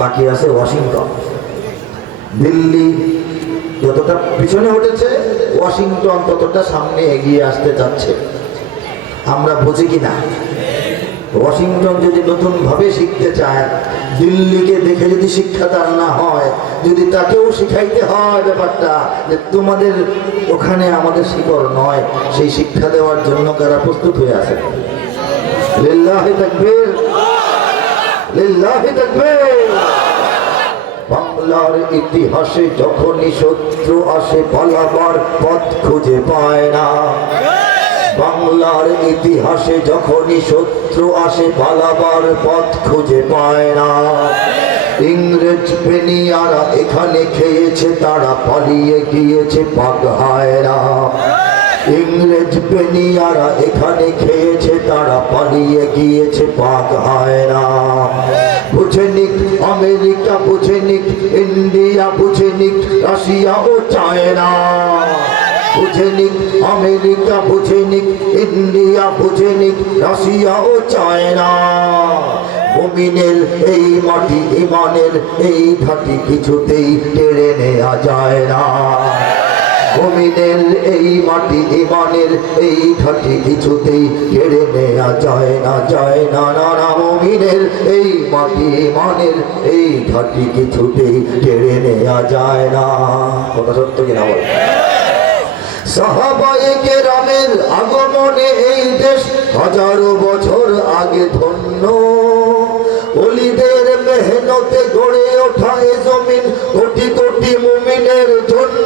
বাকি আছে ওয়াশিংটন। দিল্লি যতটা পিছনে উঠেছে, ওয়াশিংটন ততটা সামনে এগিয়ে আসতে যাচ্ছে আমরা বুঝি কি না ওয়াশিংটন যদি নতুনভাবে শিখতে চায়, দিল্লিকে দেখে যদি শিক্ষা তার না হয়, যদি তাকেও শিখাইতে হয় ব্যাপারটা যে তোমাদের ওখানে আমাদের শিকড় নয়, সেই শিক্ষা দেওয়ার জন্য কারা প্রস্তুত হয়ে আছে? লিল্লাহি তাকবীর। বাংলার ইতিহাসে যখনই শত্রু আসে, পালাবার পথ খুঁজে পায় না। বাংলার ইতিহাসে যখনই শত্রু আসে, পালাবার পথ খুঁজে পায় না। ইংরেজ বেনিয়ারা এখানে খেয়েছে, তারা পালিয়ে গিয়েছে পাগহায়রা ইংরেজ বেনিয়ারা এখানে খেয়েছে, তারা পালিয়ে গিয়েছে পাগহায়রা বুঝে নিক, আমেরিকা বুঝে নিক, ইন্ডিয়া বুঝেনিক রাশিয়া ও চায়না। বুঝে নিক, আমেরিকা বুঝেনিক ইন্ডিয়া বুঝেনিক রাশিয়া ও চায়না। মুমিনের এই মাটি, ইমানের এই ঘাটি কিছুতেই কেড়ে নেওয়া যায় না। মুমিনের এই মাটি ইমানের এই ঘাটি কিছুতেই কেড়ে নেওয়া যায় না যায় না না না, মুমিনের এই মাটি ইমানের এই ঘাটি কিছুতেই কেড়ে নেওয়া যায় না। কথা সত্য কিনা বল? কেরামের আগমনে এই দেশ হাজারো বছর আগে ধন্য। অলিদের মেহনতে গড়ে ওঠা এ জমিন কোটি কোটি মুমিনের জন্য।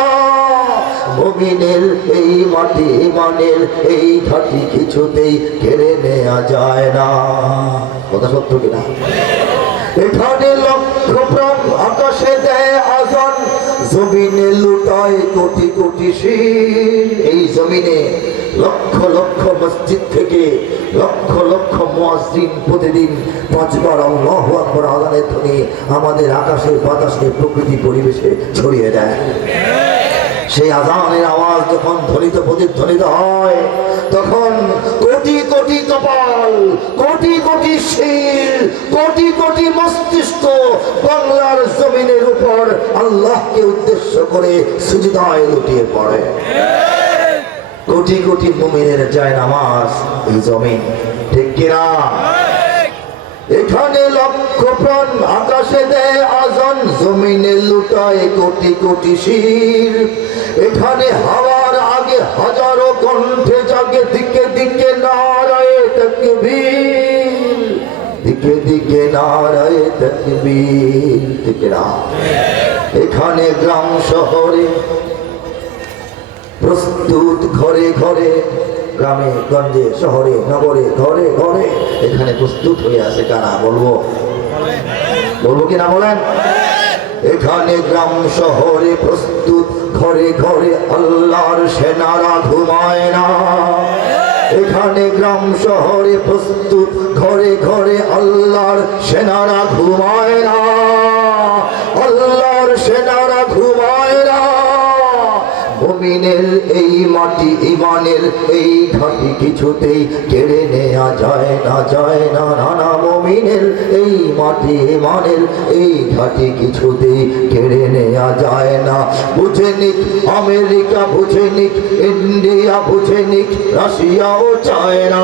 মমিনের এই মাটি ইমানের এই ঘাটি কিছুতেই কেড়ে নেওয়া যায় না। কথা সত্য কিনা? এখানে লক্ষ প্রাণ আকাশে দেয় আজান, জমিনে লুটায় কোটি কোটি শিল। এই জমিনে লক্ষ লক্ষ মসজিদ থেকে লক্ষ লক্ষ মসজিদ প্রতিদিন পাঁচবার আল্লাহ আকবর আজানের ধ্বনি আমাদের আকাশের বাতাসে প্রকৃতি পরিবেশে ছড়িয়ে দেয়। সেই আজানের আওয়াজ যখন ধ্বনিত প্রতিধ্বনিত হয় তখন কোটি কোটি কপাল কোটি কোটি শির কোটি কোটি মস্তিষ্ক বাংলার জমিনের উপর আল্লাহকে উদ্দেশ্য করে সুজিদায় লুটিয়ে পড়ে। কোটি কোটি মুমিনের যায় নামাজ এই জমিন ঠিক কিনা? এখানে লক্ষ প্রাণ আকাশে দেয় আজান, জমিনে লুটায় কোটি কোটি শির। এখানে হাওয়ার আগে হাজারো কণ্ঠে জাগে, দিকে দিকে নারায় তকবীর। দিকে দিকে নারায় তকবীর। দিকে না? এখানে গ্রাম শহরে প্রস্তুত ঘরে ঘরে গ্রামে, গঞ্জে, শহরে, নগরে ঘরে ঘরে এখানে প্রস্তুত হয়ে আছে কারা? বলব। বলব কিনা বলেন? এখানে গ্রাম, শহরে প্রস্তুত, ঘরে ঘরে আল্লাহর সেনারা ঘুমায় না। এখানে গ্রাম, শহরে প্রস্তুত, ঘরে ঘরে আল্লাহর সেনারা ঘুমায় না। মাটি এই ঘাটি কিছুতেই কেড়ে নেওয়া যায় না যায় না। নানা মুমিনের এই মাটি ইমানের এই ঘাটি কিছুতেই কেড়ে নেওয়া যায় না। বুঝে নিক আমেরিকা, বুঝে নিক ইন্ডিয়া, বুঝে নিক রাশিয়াও চায় না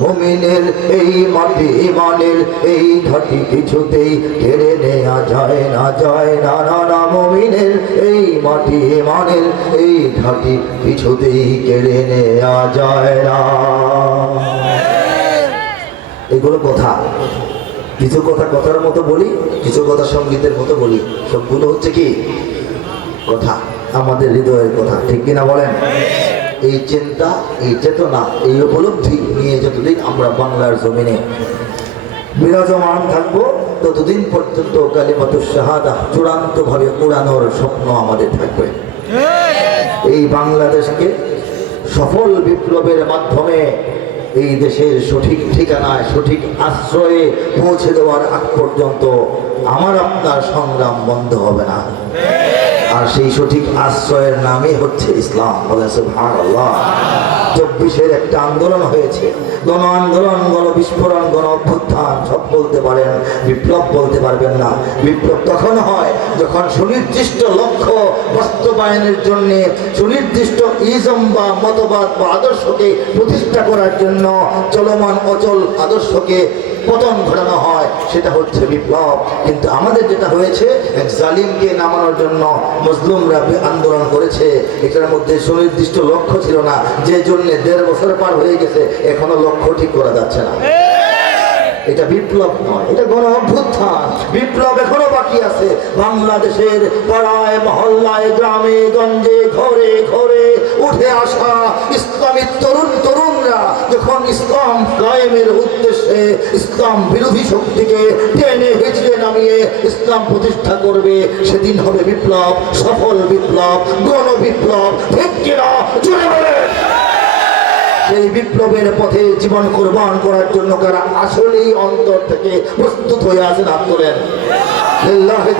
মুমিনের এই মাটি ইমানের এই ঘাটি কিছুতেই কেড়ে নেওয়া যায় না যায় না। মাটি ইমানের এই ঘাটি কিছুতেই কেড়ে নেওয়া যায় না। এগুলো কথা। কিছু কথা কথার মতো বলি, কিছু কথা সঙ্গীতের মতো বলি। সবগুলো হচ্ছে কি? কথা, আমাদের হৃদয়ের কথা, ঠিক কিনা বলেন? এই চিন্তা, এই চেতনা, এই উপলব্ধি নিয়ে যতদিন আমরা বাংলার জমিনে বিরাজমান থাকব, ততদিন পর্যন্ত কালিমাতুর শাহাদা চূড়ান্তভাবে উড়ানোর স্বপ্ন আমাদের থাকবে। এই বাংলাদেশকে সফল বিপ্লবের মাধ্যমে এই দেশের সঠিক ঠিকানায়, সঠিক আশ্রয়ে পৌঁছে দেওয়ার আগ পর্যন্ত আমার আপনার সংগ্রাম বন্ধ হবে না। আর সেই সঠিক আশ্রয়ের নামই হচ্ছে ইসলাম। বলেন চব্বিশের একটা আন্দোলন হয়েছে। গণ আন্দোলন, গণ বিস্ফোরণ, গণ অভ্যুত্থান, সব বলতে পারেন, বিপ্লব বলতে পারবেন না। বিপ্লব তখন হয় যখন সুনির্দিষ্ট লক্ষ্য বাস্তবায়নের জন্য, সুনির্দিষ্ট ইজম বা মতবাদ বা আদর্শকে প্রতিষ্ঠা করার জন্য চলমান অচল আদর্শকে পতন ঘটানো হয়, সেটা হচ্ছে বিপ্লব। কিন্তু আমাদের যেটা হয়েছে, এক জালিমকে নামানোর জন্য মুসলিমরা আন্দোলন করেছে। এটার মধ্যে সুনির্দিষ্ট লক্ষ্য ছিল না। যে জন্য দেড় বছর পার হয়ে গেছে, এখনও লক্ষ্য ঠিক করা যাচ্ছে না। এটা বিপ্লব নয়, এটা গণ অভ্যুত্থান বিপ্লব এখনও বাকি আছে। বাংলাদেশের পাড়ায়, মহল্লায়, গ্রামে, গঞ্জে, ঘরে ঘরে উঠে আসা ইসলামী তরুণ, তরুণরা যখন ইসলাম কায়েমের উদ্দেশ্যে ইসলাম বিরোধী শক্তিকে টেনে হেঁচড়ে নামিয়ে ইসলাম প্রতিষ্ঠা করবে, সেদিন হবে বিপ্লব, সফল বিপ্লব গণ বিপ্লব সেই বিপ্লবের পথে জীবন কোরবান করার জন্য কারা আসলেই অন্তর থেকে প্রস্তুত হয়ে আছেন হাত তোলেন। লিল্লাহি